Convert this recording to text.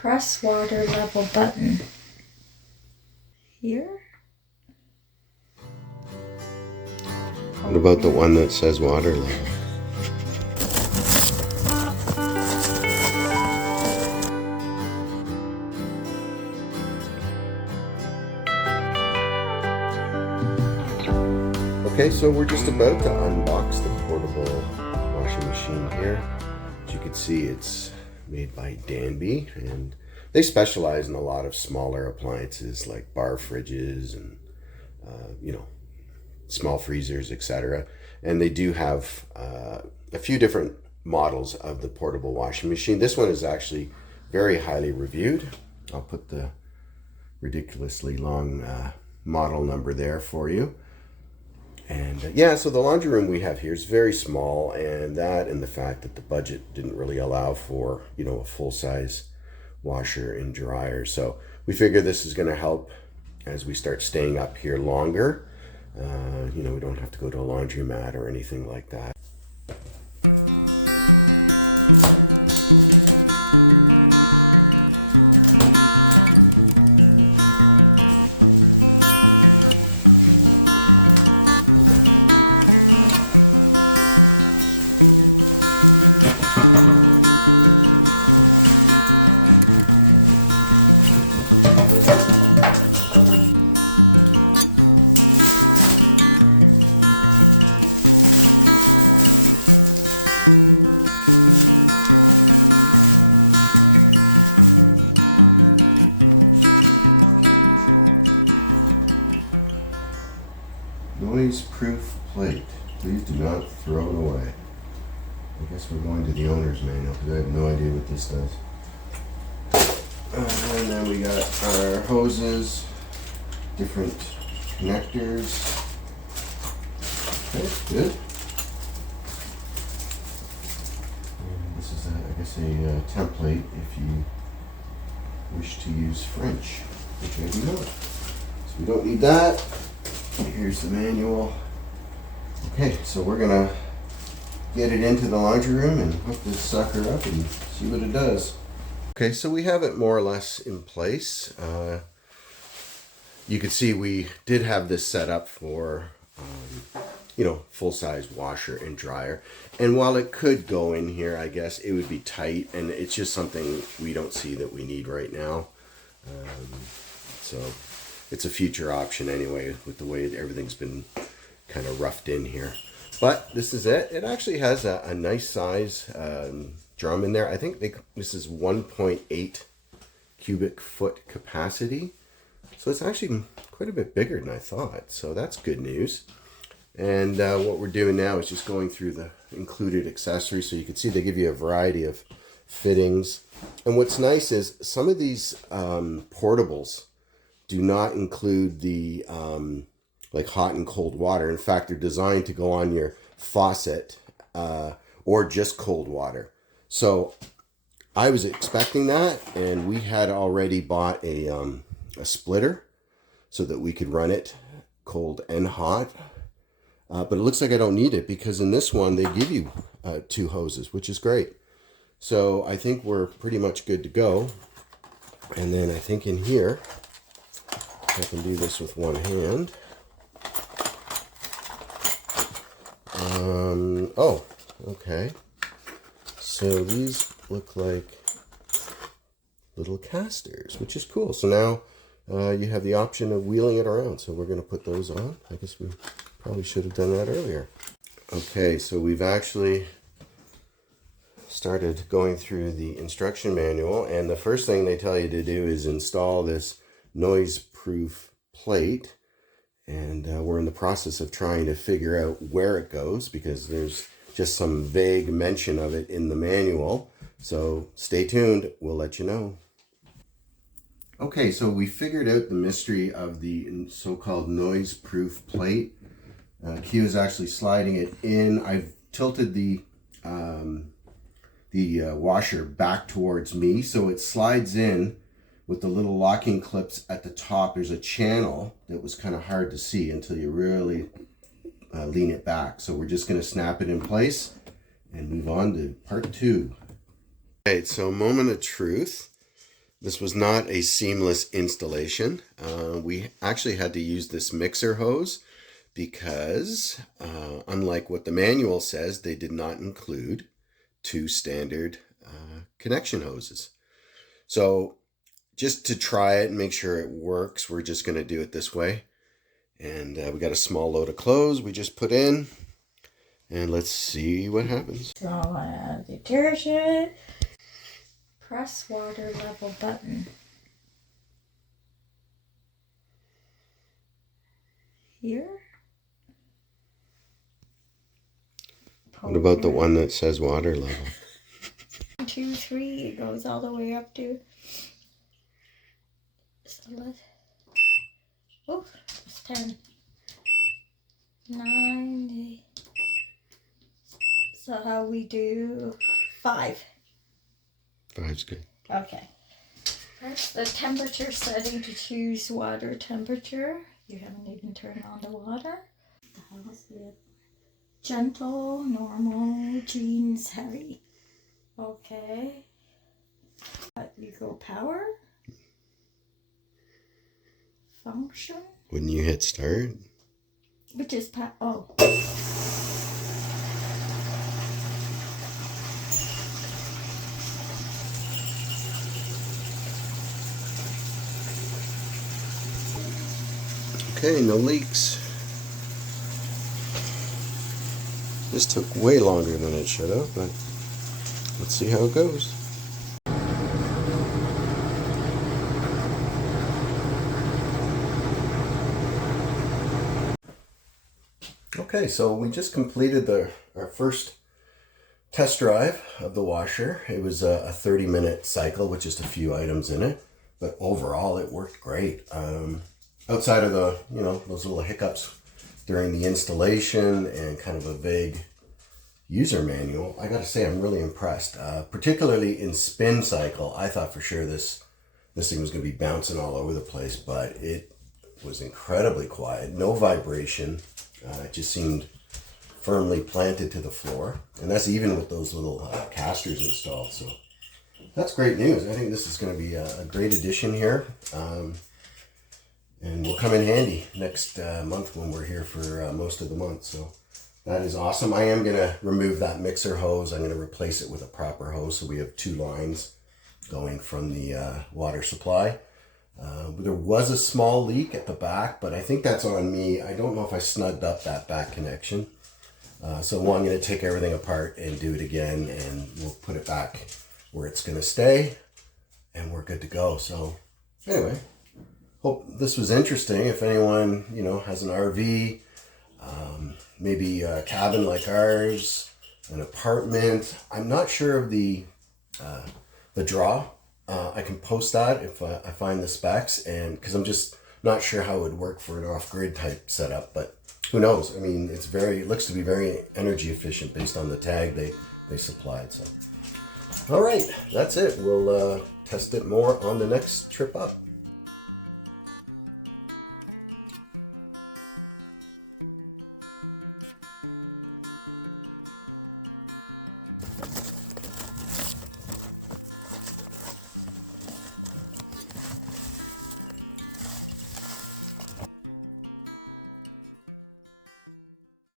Press water level button. Here? What about the one that says water level? Okay, so we're just about to unbox the portable washing machine here. As you can see, it's made by Danby, and they specialize in a lot of smaller appliances like bar fridges and small freezers, etc. And they do have a few different models of the portable washing machine. This one is actually very highly reviewed. I'll put the ridiculously long model number there for you. And yeah, so the laundry room we have here is very small, and the fact that the budget didn't really allow for, a full-size washer and dryer. So we figure this is going to help as we start staying up here longer. We don't have to go to a laundromat or anything like that. Noise-proof plate. Please do not throw it away. I guess we're going to the owner's manual because I have no idea what this does. And then we got our hoses, different connectors. Okay, good. And this is, I guess, a template if you wish to use French, which I do not. So we don't need that. Here's the manual. Okay, so we're gonna get it into the laundry room and hook this sucker up and see what it does. Okay, so we have it more or less in place. You can see we did have this set up for, full-size washer and dryer. And while it could go in here, I guess it would be tight, and it's just something we don't see that we need right now. So it's a future option anyway, with the way everything's been kind of roughed in here. But this is it. It actually has a nice size drum in there. I think this is 1.8 cubic foot capacity. So it's actually quite a bit bigger than I thought. So that's good news. And what we're doing now is just going through the included accessories. So you can see they give you a variety of fittings. And what's nice is some of these portables do not include the like hot and cold water. In fact, they're designed to go on your faucet or just cold water. So I was expecting that, and we had already bought a splitter so that we could run it cold and hot. But it looks like I don't need it because in this one they give you 2 hoses, which is great. So I think we're pretty much good to go. And then I think in here, I can do this with one hand. Oh, okay. So these look like little casters, which is cool. So now you have the option of wheeling it around. So we're going to put those on. I guess we probably should have done that earlier. Okay, so we've actually started going through the instruction manual, and the first thing they tell you to do is install this noise-proof plate, and we're in the process of trying to figure out where it goes because there's just some vague mention of it in the manual. So stay tuned, we'll let you know. Okay, so we figured out the mystery of the so-called noise-proof plate. Q is actually sliding it in. I've tilted the washer back towards me so it slides in with the little locking clips at the top. There's a channel that was kind of hard to see until you really lean it back. So we're just going to snap it in place and move on to part 2. Okay, so moment of truth. This was not a seamless installation. We actually had to use this mixer hose because, unlike what the manual says, they did not include two standard connection hoses. So just to try it and make sure it works, we're just going to do it this way. And we got a small load of clothes we just put in. And let's see what happens. So detergent. Press water level button. Here. What about the one that says water level? 1, 2, 3. It goes all the way up to. So let's. Oh, it's 10. 9. So how we do 5. 5's good. Okay. Press the temperature setting to choose water temperature. You haven't even turned on the water. How's it? Gentle, normal, jeans, heavy. Okay. You go power. Function. Wouldn't you hit start? Which is oh. Okay, no leaks. This took way longer than it should have, but let's see how it goes. Okay, so we just completed our first test drive of the washer. It was a 30-minute cycle with just a few items in it, but overall it worked great. Outside of those little hiccups during the installation and kind of a vague user manual, I gotta say I'm really impressed. Particularly in spin cycle, I thought for sure this thing was gonna be bouncing all over the place, but it was incredibly quiet, no vibration. It just seemed firmly planted to the floor, and that's even with those little casters installed. So that's great news. I think this is going to be a great addition here, and will come in handy next month when we're here for most of the month. So that is awesome. I am going to remove that mixer hose. I'm going to replace it with a proper hose, so we have 2 lines going from the water supply. There was a small leak at the back, but I think that's on me. I don't know if I snugged up that back connection. So I'm going to take everything apart and do it again, and we'll put it back where it's going to stay, and we're good to go. So anyway, hope this was interesting. If anyone, has an RV, maybe a cabin like ours, an apartment. I'm not sure of the draw. I can post that if I find the specs, and because I'm just not sure how it would work for an off-grid type setup, but who knows? I mean, it looks to be very energy efficient based on the tag they supplied. So, all right, that's it. We'll test it more on the next trip up.